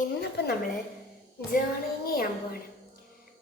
ഇന്നിപ്പോൾ നമ്മൾ ജേർണലിങ് ചെയ്യാൻ പോവാണ്.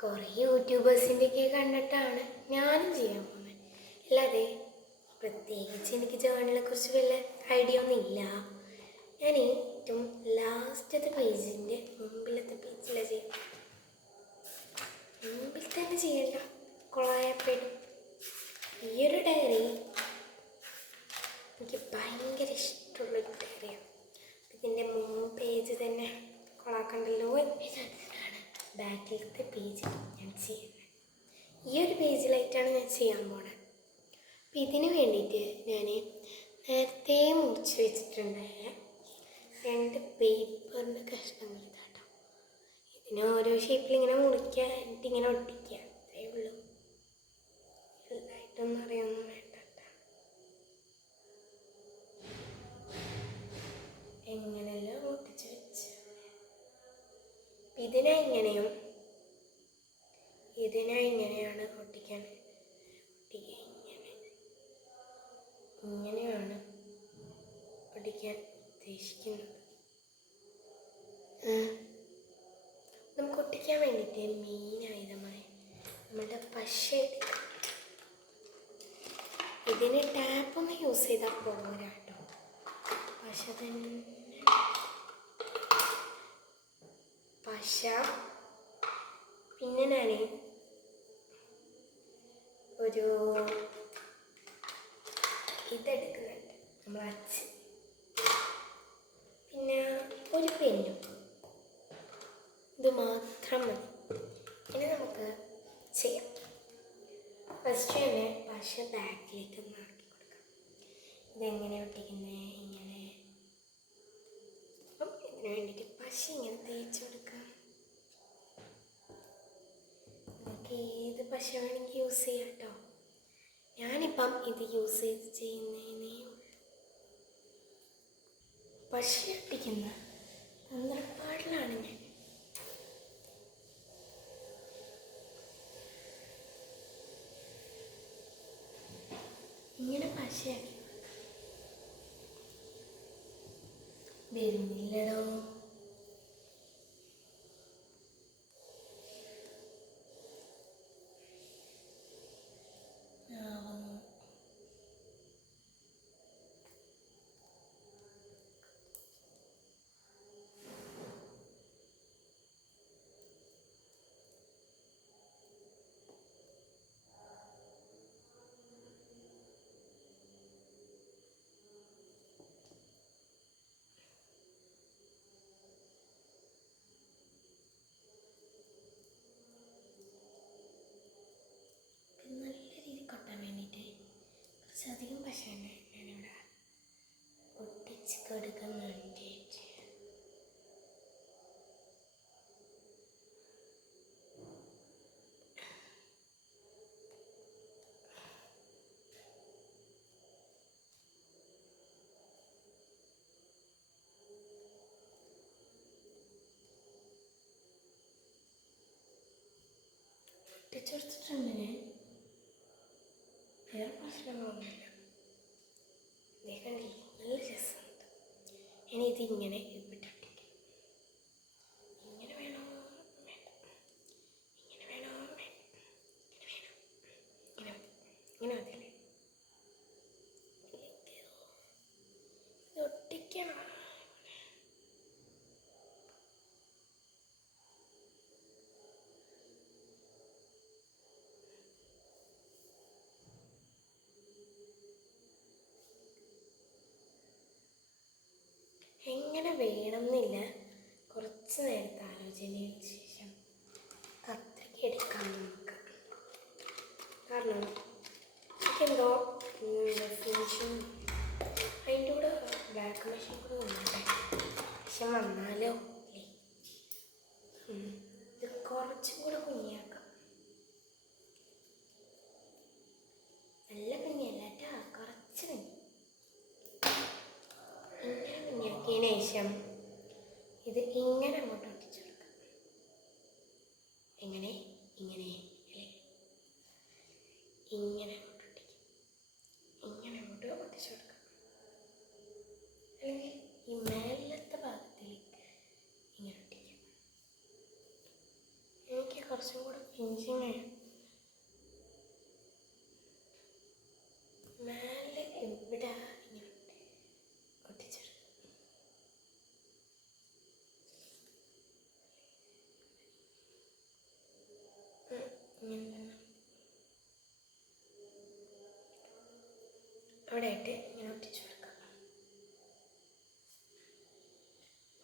കുറേ യൂട്യൂബേഴ്സിൻ്റെയൊക്കെ കണ്ടിട്ടാണ് ഞാനും ചെയ്യാൻ പോകുന്നത്. അല്ലാതെ പ്രത്യേകിച്ച് എനിക്ക് ജേർണലിനെ കുറിച്ച് വല്ല ഐഡിയ ഒന്നും ഇല്ല. ഞാൻ ഏറ്റവും ലാസ്റ്റത്തെ പേജിൻ്റെ മുമ്പിലത്തെ പേജിലാണ് ചെയ്യാം. മുമ്പിൽ തന്നെ ചെയ്യണ്ട, കൊളായപ്പെടും. ഈ ഒരു ഡയറി എനിക്ക് ഭയങ്കര ഇഷ്ടമുള്ളൊരു ഡയറിയാണ്. ഇതിൻ്റെ പേജ് തന്നെ കൊളാക്കണ്ടല്ലോ എന്നതാണ് ബാക്കിലത്തെ പേജ് ഞാൻ ചെയ്യുന്നത്. ഈ ഒരു പേജിലായിട്ടാണ് ഞാൻ ചെയ്യാൻ പോണത്. അപ്പം ഇതിന് വേണ്ടിയിട്ട് ഞാൻ നേരത്തെ മുറിച്ച് വെച്ചിട്ടുണ്ടായ 2 പേപ്പറിൻ്റെ കഷ്ണങ്ങൾ ഇതാട്ടോ. ഇതിനെ ഓരോ ഷേപ്പിൽ ഇങ്ങനെ മുറിക്കുക, എന്നിട്ട് ഇങ്ങനെ ഒട്ടിക്കുക. അത്രയേ ഉള്ളൂ. വലുതായിട്ടൊന്നും അറിയാമെന്ന് വേണ്ട. എങ്ങനെയെല്ലാം ഒട്ടിച്ച് വെച്ച് ഇതിനെ ഇങ്ങനെയാണ് ഒട്ടിക്കാൻ. ഇങ്ങനെയാണ് ഒട്ടിക്കാൻ ഉദ്ദേശിക്കുന്നത്. നമുക്ക് ഒട്ടിക്കാൻ വേണ്ടിയിട്ട് മെയിൻ ആയുധമായി നമ്മുടെ പശ എടുക്കാം. ഇതിന് ടാപ്പൊന്ന് യൂസ് ചെയ്താൽ പോരാ കേട്ടോ. പശ തന്നെ, പശ. പിന്നെ ഞാൻ ഒരു ഇതെടുക്കുന്നുണ്ട്, നമ്മൾ അച്ച്. പിന്നെ ഒരു പെന്നും. ഇത് മാത്രം മതി. ഇനി നമുക്ക് ചെയ്യാം. ഫസ്റ്റ് തന്നെ പശ ബാക്കിലേക്ക് ഒന്ന് ആക്കി കൊടുക്കാം. ഇതെങ്ങനെ ഒട്ടിക്കുന്നത്? ഇങ്ങനെ. അപ്പം ഇതിന് വേണ്ടിയിട്ട് പശ ഇങ്ങനെ തേച്ച് കൊടുക്കാം. നമുക്ക് ഏത് പശ വേണമെങ്കിൽ യൂസ് ചെയ്യാം കേട്ടോ. ഞാനിപ്പം ഇത് യൂസ് ചെയ്ത് ചെയ്യുന്നതിനേ പശ ഒട്ടിക്കുന്ന തന്ത്രപ്പാടിലാണ് ഞാൻ. ഇങ്ങനെ പശയാക്കി വരുന്നില്ലടോ. കുറച്ചധികം പശ തന്നെ ഞാനിവിടെ ഒട്ടിച്ച് കൊടുക്കാൻ വേണ്ടിയിട്ട്. ഒട്ടിച്ചെടുത്തിട്ടുണ്ട് ഞാൻ. വേറെ പ്രശ്നങ്ങളൊന്നുമില്ല. കണ്ടില്ലേ, നല്ല രസമുണ്ട്. ഇനി ഇതിങ്ങനെ ഇവിട്ടൊട്ടിക്കാം. ഇങ്ങനെ വേണോ വേണ്ട, ഇങ്ങനെ വേണോ വേണ്ട, ഇങ്ങനെ വേണം, ഇങ്ങനെ മതി, ഇങ്ങനെ മതിയല്ലേ. ഇത് ഒട്ടിക്കണം. എങ്ങനെ വേണമെന്നില്ല, കുറച്ച് നേരത്തെ ആലോചനയ്ക്ക് ശേഷം കത്രിക എടുക്കാം നമുക്ക്. കാരണം എനിക്കെന്തോ ഫിനിഷിങ് അതിൻ്റെ കൂടെ ബ്ലാക്ക് മെഷീൻ കൂടെ വന്നോട്ടെ. പക്ഷെ വന്നാലോ അല്ലേ, ഇത് കുറച്ചും കൂടെ കുഞ്ഞിയാക്കാം. നല്ല കുഞ്ഞിയല്ല കേട്ടോ, കുറച്ച് കുഞ്ഞി. ഇങ്ങനെ കുഞ്ഞാക്കിയതിന് ശേഷം ഇത് ഇങ്ങനെ അങ്ങോട്ട് ഒട്ടിച്ചു കൊടുക്കാം. എങ്ങനെ? ഇങ്ങനെ അല്ലേ, ഇങ്ങനെ അങ്ങോട്ട് ഒട്ടിക്കും. ഇങ്ങനെ അങ്ങോട്ട് ഒട്ടിച്ചു കൊടുക്കാം. അല്ലെങ്കിൽ ഈ മേലത്തെ ഭാഗത്തിൽ ഇങ്ങനെ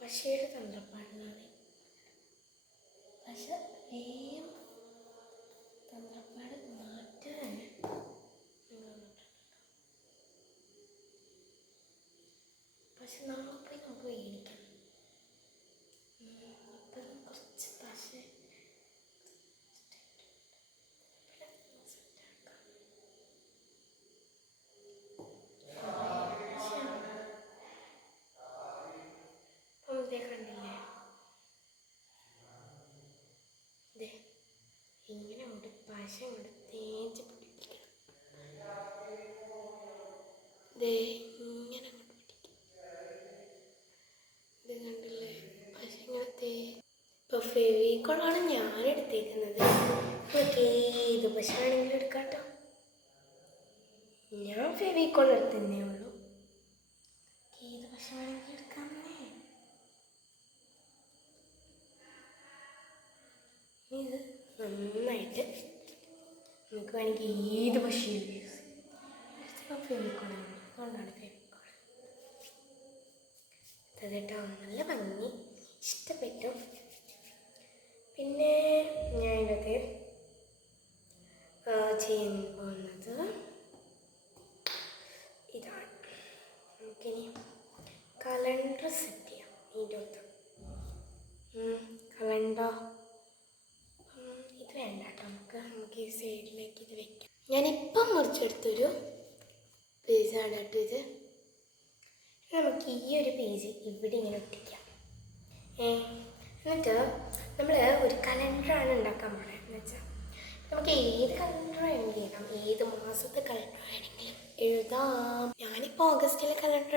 പശയുടെ തന്ത്രപ്പാടിനാണ്. പക്ഷെ വേഗം തന്ത്രപ്പാട് മാറ്റാൻ പക്ഷെ നാളെ പോയി നമുക്ക് മേടിക്കണം. ഇപ്പം കുറച്ച് പശ കണ്ടില്ലേ, ഇങ്ങനെ കൊണ്ട് പശ കൊണ്ട് തേച്ച് പിടിപ്പിക്കണം. ഇങ്ങനെ കൊണ്ട് പിടിക്കും. ഇത് കണ്ടില്ലേ, പശ ഇങ്ങനെ ഇപ്പൊ ഫെവിക്കോളാണ് ഞാൻ എടുത്തേക്കുന്നത്. ഏത് പശ വേണമെങ്കിലും എടുക്കാട്ടോ. ഞാൻ ഫെവിക്കോൾ എടുത്തന്നേ ഉള്ളൂ. ഏത് പശ വേണമെങ്കിലും എടുക്കാമെന്നേ. ഇത് നന്നായിട്ട് നമുക്ക് വേണമെങ്കിൽ ഏത് പശയും യൂസ് ചെയ്യാം. ഫെവിക്കോളാണ്, അതുകൊണ്ടാണ് ഫെവിക്കോൾ കേട്ടോ. നല്ല ഭംഗി, ഇഷ്ടപ്പെട്ടു. പിന്നെ ഞാൻ ഇതിനകത്ത് ചെയ്യാൻ പോകുന്നത് ഇതാണ്. നമുക്കിനി കലണ്ടർ സെറ്റ് ചെയ്യാം. ഇതിൻ്റെ അകത്ത് കലണ്ടർ ഇത് വേണ്ട കേട്ടോ. നമുക്ക് ഈ സൈഡിലേക്ക് ഇത് വെക്കാം. ഞാനിപ്പം മുറിച്ചെടുത്തൊരു പേജാണ് കേട്ടോ ഇത്. നമുക്ക് ഈ ഒരു പേജ് ഇവിടെ ഇങ്ങനെ ഒട്ടിക്കാം. എന്നിട്ട് നമ്മൾ ഒരു കലണ്ടറാണ് ഉണ്ടാക്കാൻ പോകുന്നത്. എന്ന് വെച്ചാൽ നമുക്ക് ഏത് കലണ്ടർ വേണമെങ്കിലും എഴുതാം, ഏത് മാസത്തെ കലണ്ടർ വേണമെങ്കിലും എഴുതാം. ഞാനിപ്പോൾ ഓഗസ്റ്റിലെ കലണ്ടർ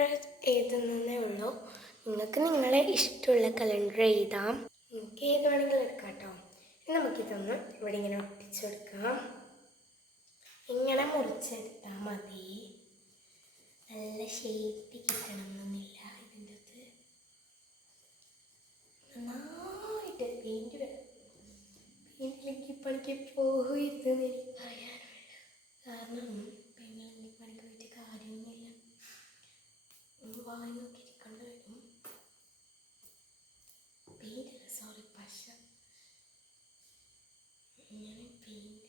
എഴുതുന്നതേ ഉള്ളൂ. നിങ്ങൾക്ക് നിങ്ങളെ ഇഷ്ടമുള്ള കലണ്ടർ എഴുതാം. നിങ്ങൾക്ക് ഏത് വേണമെങ്കിലും എടുക്കാം കേട്ടോ. നമുക്കിതൊന്ന് ഇവിടെ ഇങ്ങനെ ഒട്ടിച്ചെടുക്കാം. ഇങ്ങനെ മുറിച്ചെടുത്താൽ മതി. നല്ല ഷേപ്പിൽ കിട്ടണമെന്നില്ല. ഇതിൻ്റെ അകത്ത് നന്നായിട്ട് പെയിൻറ്റ് വേണം. പെയിൻറ്റിലേക്ക് പണിക്ക് പോയിരുന്നെന്ന് എനിക്ക് പറയാനുമില്ല. കാരണം പെയിൻറ്റിലേക്ക് പണിക്ക് പോയിട്ട് കാര്യമൊന്നുമില്ല. വായി നോക്കിയിരിക്കേണ്ടി വരും. പെയിൻറ്റ് സോറി പശ ഇങ്ങനെ പെയിൻറ്റ്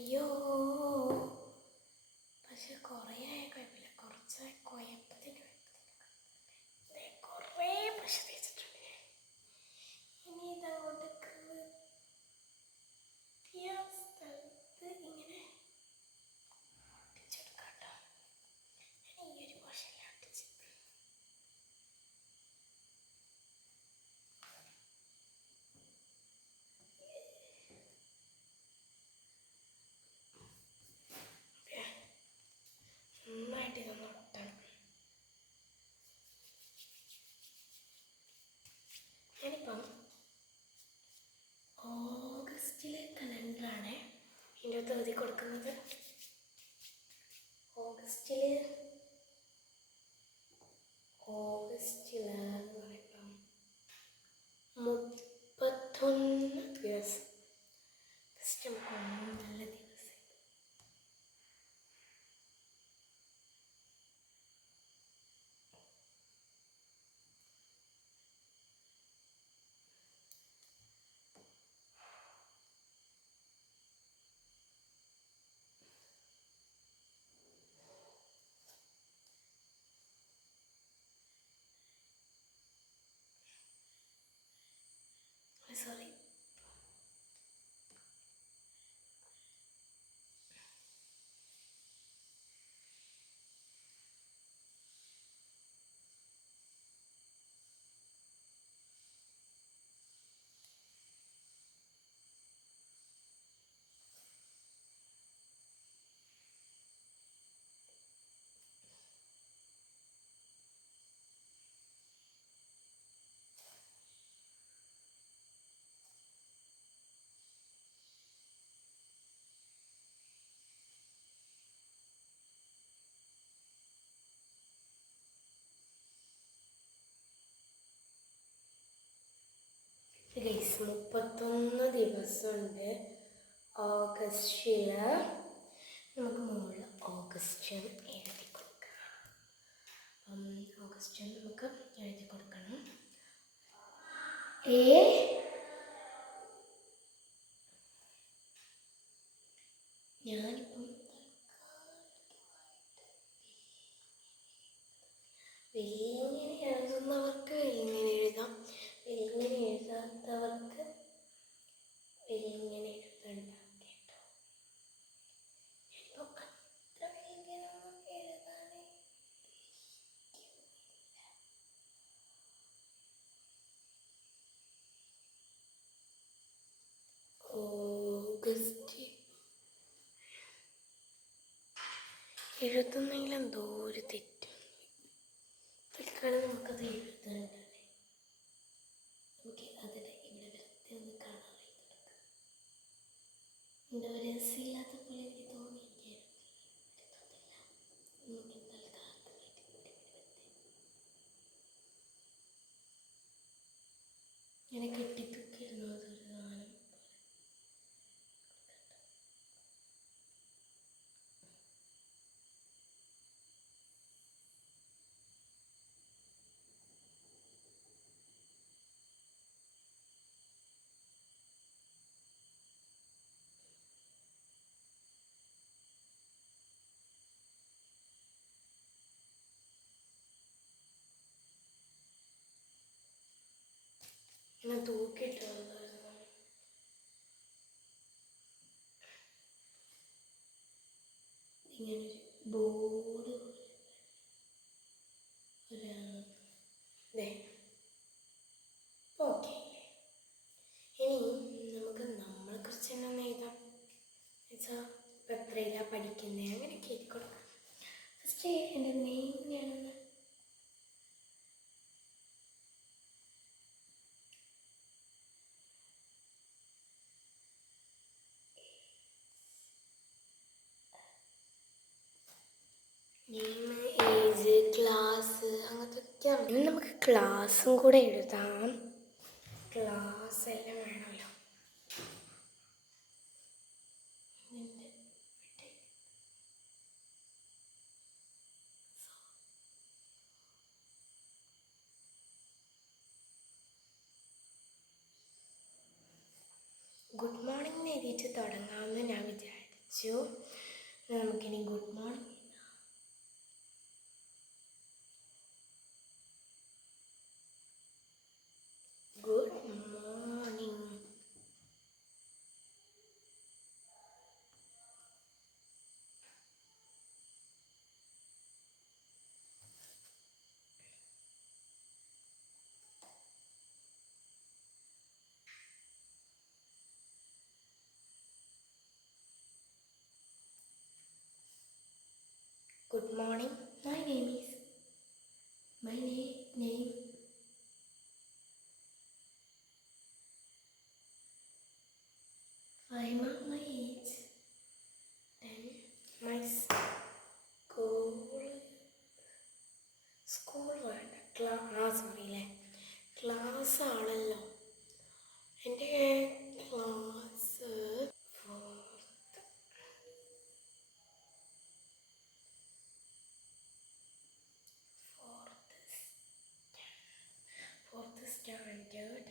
അയ്യോ, പക്ഷെ കുറേ ആയ കുഴപ്പമില്ല. കുറച്ച് കുഴപ്പത്തിന് കുറേ പശ തേച്ചിട്ടുണ്ട്. ഇനി ഇതങ്ങോട്ട് കൃത്യ സ്ഥലത്ത് ഇങ്ങനെ ഒട്ടിച്ചെടുക്കാം കേട്ടോ. ഞാൻ ഈ ഒരു പശയെല്ലാം ഒട്ടിച്ച് നന്നായിട്ട് ഇതൊന്ന് ഒട്ടണം. ഞാനിപ്പം ഓഗസ്റ്റിലെ കലണ്ടറാണ് ഇതിൻ്റെ അകത്ത് എഴുതി കൊടുക്കുന്നത്. ഓഗസ്റ്റിലെന്ന് പറയുമ്പം 31 ദിവസം. ജസ്റ്റ് നമുക്ക് നല്ല ദിവസം. ഗൈസ് 31 ദിവസമുണ്ട് ഓഗസ്റ്റിൽ. നമുക്ക് മുകളിൽ ഓഗസ്റ്റ് എഴുതി കൊടുക്കാം. ഓഗസ്റ്റ് നമുക്ക് എഴുതി കൊടുക്കണം. ഞാനിപ്പം വെല്ലിങ്ങനെ എഴുതുന്നവർക്ക് വെല്ലിങ്ങനെ എഴുതാം, വെല്ലിങ്ങനെ എഴുതാത്തവർക്ക് വെല്ലിങ്ങനെ എഴുതണ്ട കേട്ടോ. ഇപ്പം അത്ര വെല്ലിങ്ങനൊന്നും എഴുതാനേ ഓഗസ്റ്റ് എഴുതുന്നെങ്കിൽ എന്തോ ഒരു തെറ്റ്. തൽക്കാലം നമുക്കത് എഴുതണ്ടല്ലേ. നമുക്ക് അതിൻ്റെ ഇവിടെ വൃത്തി ഒന്ന് കാണാനായി തുടങ്ങാം. എന്താ ഒരു രസമില്ലാത്ത പോലെ എനിക്ക് തോന്നി. നമുക്ക് തൽക്കാലമായിട്ട് ഇവിടെ ഇങ്ങനെ കെട്ടിത്തൂക്കിയിരുന്നു അതൊരു സാധനം. ഇങ്ങനെ തൂക്കിയിട്ട് ഇങ്ങനൊരു ബോർഡ് ഓക്കെ. ഇനി നമുക്ക് നമ്മളെക്കുറിച്ച് തന്നെ ഒന്ന് എഴുതാം. എന്നുവെച്ചാൽ ഇപ്പം എത്രയിലാണ് പഠിക്കുന്നത് അങ്ങനെയൊക്കെ എഴുതി കൊടുക്കാം. ഫസ്റ്റ് എൻ്റെ നെയിം ഞാനൊന്ന് നെയിം, ഏജ്, ക്ലാസ് അങ്ങനത്തെയൊക്കെയാണ്. ഇനി നമുക്ക് ക്ലാസ്സും കൂടെ എഴുതാം. ക്ലാസ് എല്ലാം വേണമല്ലോ. ഗുഡ് മോർണിംഗ് എഴുതിയിട്ട് തുടങ്ങാമെന്ന് ഞാൻ വിചാരിച്ചു. നമുക്കിനി good morning Good morning. My name is. My name. I'm at my age. Then my school വേണ്ട ക്ലാസ് അറിയില്ലേ. ക്ലാസ് ആണല്ലോ എൻ്റെ class fourth standard. Fourth standard.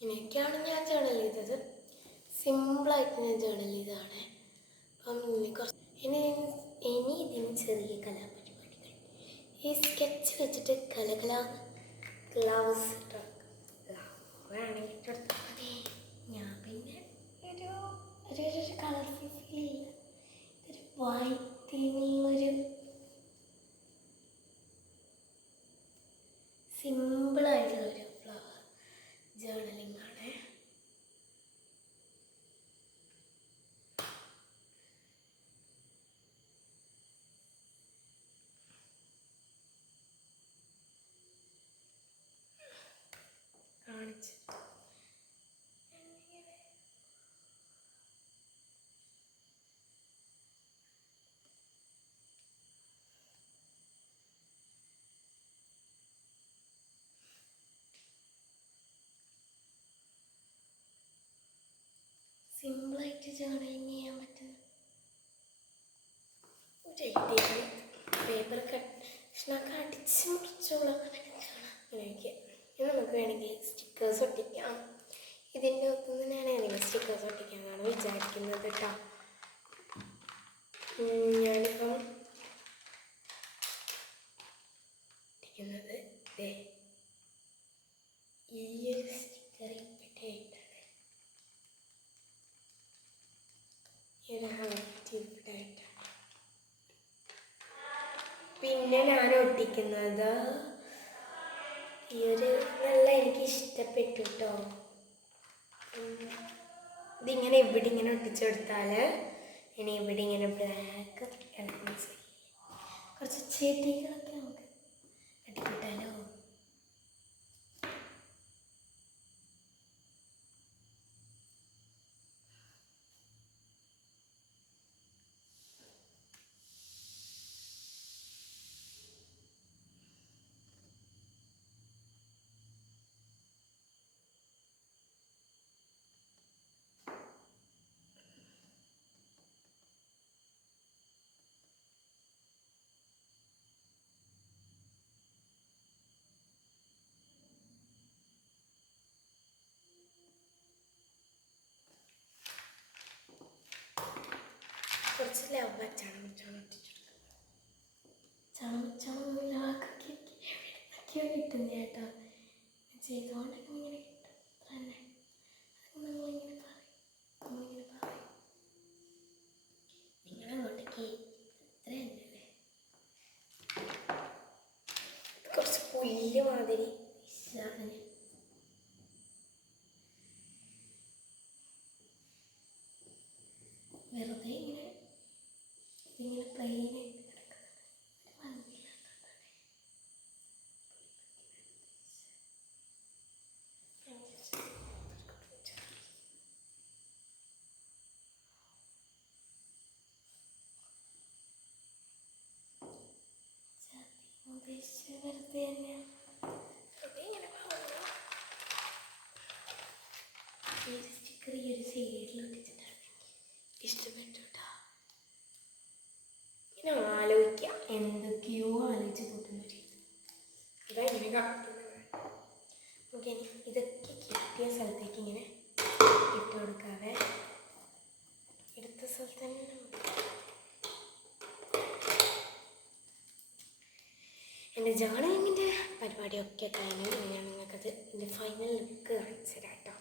ഇങ്ങനെയൊക്കെയാണ് ഞാൻ ജേർണൽ ചെയ്തത്. സിമ്പിളായിട്ട് ഞാൻ ജേർണൽ ചെയ്തതാണ്. അപ്പം ഇനി ഇതിന് ചെറിയ കലാപരിപാടികൾ. ഈ സ്കെച്ച് വെച്ചിട്ട് ഗ്ലൗസ് വേണമെങ്കിൽ എടുത്താൽ മതി. ഞാൻ പിന്നെ ഒരു ഒരു കളർഫുൾ ഫീൽ ഇതൊരു വൈറ്റ് തീമുള്ളൊരു സിമ്പിളായിട്ടുള്ളൊരു ഫ്ലവർ ജേർണലിംഗ് ആണ്. കാണിച്ചു സിമ്പിളായിട്ട് ജേർണലിങ് ചെയ്യാൻ പറ്റുന്ന ഒരു ഐഡിയ. പേപ്പർ കഷ്ണമൊക്കെ അടിച്ച് മുറിച്ചോളാം അങ്ങനെയൊക്കെ. ഇനി നമുക്ക് വേണമെങ്കിൽ സ്റ്റിക്കേഴ്സ് ഒട്ടിക്കാം. ഇതിൻ്റെ ഒത്തുനിന്ന് ഞാനാണെങ്കിൽ സ്റ്റിക്കേഴ്സ് ഒട്ടിക്കാമെന്നാണ് വിചാരിക്കുന്നത് കേട്ടോ. ഞാനിപ്പം ഒട്ടിക്കുന്നത് ഈ ഒരു സ്റ്റിക്കറിൽ പെട്ടായിട്ടാണ്. പിന്നെ ഞാൻ ഒട്ടിക്കുന്നത് ഈ ഒരു നല്ല എനിക്ക് ഇഷ്ടപ്പെട്ടു കേട്ടോ. ഇതിങ്ങനെ ഇവിടെ ഇങ്ങനെ ഒട്ടിച്ചു കൊടുത്താൽ ഇനി ഇവിടെ ഇങ്ങനെ ബ്ലാക്ക് എലമെൻറ്റ്സ് കുറച്ച് ചെടികളൊക്കെ നമുക്ക് അടിക്കിട്ടാലോ. കുറച്ച് ലവ്വാച്ചാണ് ഒട്ടിച്ചെടുക്കുന്നത്. ചണം ലാക്കൊക്കെ കിട്ടുന്നത് കേട്ടോ. ചെയ്തുകൊണ്ടൊക്കെ ഇങ്ങനെ കിട്ടും തന്നെ. നമ്മളിങ്ങനെ പറയും നിങ്ങളങ്ങോട്ടേക്ക് ഇത്ര തന്നെയല്ലേ. കുറച്ച് പുല്ല് മാതിരി സാധനം വെറുതെ ഇങ്ങനെ പ്ലെയിനായിട്ട് കിടക്കുന്നത് ഉദ്ദേശിച്ച് വെറുതെ തന്നെയാണ്. ഇങ്ങനെ ഈ സ്റ്റിക്കർ ഈ ഒരു സൈഡിൽ ഒട്ടിച്ചിട്ടാണ് ഇഷ്ടപ്പെട്ടു കേട്ടോ. ഇങ്ങനെ ആലോചിക്കാം, എന്തൊക്കെയോ ആലോചിച്ച് കൂട്ടുന്ന രീതി ഇങ്ങനെ കാട്ടുന്നത്. ഓക്കെ, ഇതൊക്കെ കിട്ടിയ സ്ഥലത്തേക്ക് ഇങ്ങനെ ഇട്ട് കൊടുക്കാതെ എടുത്ത സ്ഥലത്ത് തന്നെ എൻ്റെ ജേർണലിങ്ങിൻ്റെ പരിപാടിയൊക്കെ കഴിഞ്ഞു. ഞാൻ നിങ്ങൾക്കത് എൻ്റെ ഫൈനൽ ലുക്ക് കാണിച്ചു തരാം കേട്ടോ.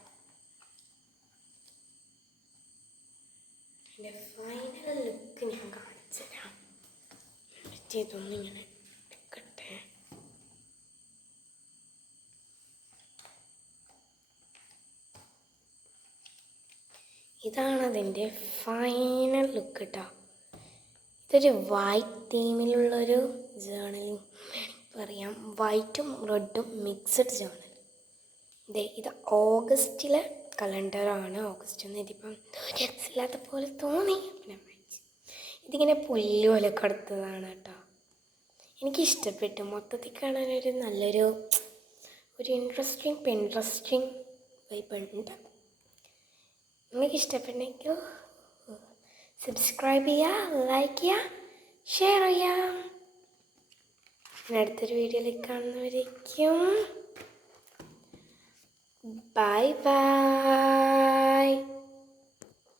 എൻ്റെ ഫൈനൽ ലുക്ക് ഞാൻ കാണിച്ചു തരാം. ഇതൊന്നും ഇങ്ങനെ എടുക്കട്ടെ. ഇതാണ് അതിൻ്റെ ഫൈനൽ ലുക്ക് കേട്ടോ. ഇതൊരു വൈറ്റ് തീമിലുള്ളൊരു ജേർണലിങ് പറയാം. വൈറ്റും റെഡും മിക്സഡ് ജേർണൽ. ഇത് ഓഗസ്റ്റിലെ കലണ്ടറാണ്. ഓഗസ്റ്റ് എന്ന് ഇതിപ്പം ഇല്ലാത്ത പോലെ തോന്നി, പിന്നെ വായിച്ചു. ഇതിങ്ങനെ പുല്ല് പോലെ കൊടുത്തതാണ് കേട്ടോ. എനിക്കിഷ്ടപ്പെട്ടു. മൊത്തത്തിൽ കാണാനൊരു നല്ലൊരു ഇൻട്രസ്റ്റിംഗ് വൈബുണ്ട്. നിങ്ങൾക്ക് ഇഷ്ടപ്പെട്ടെങ്കിൽ സബ്സ്ക്രൈബ് ചെയ്യുക, ലൈക്ക് ചെയ്യുക, ഷെയർ ചെയ്യുക. അടുത്തൊരു വീഡിയോയിൽ കാണുന്നവരേക്കും ബൈ ബൈ.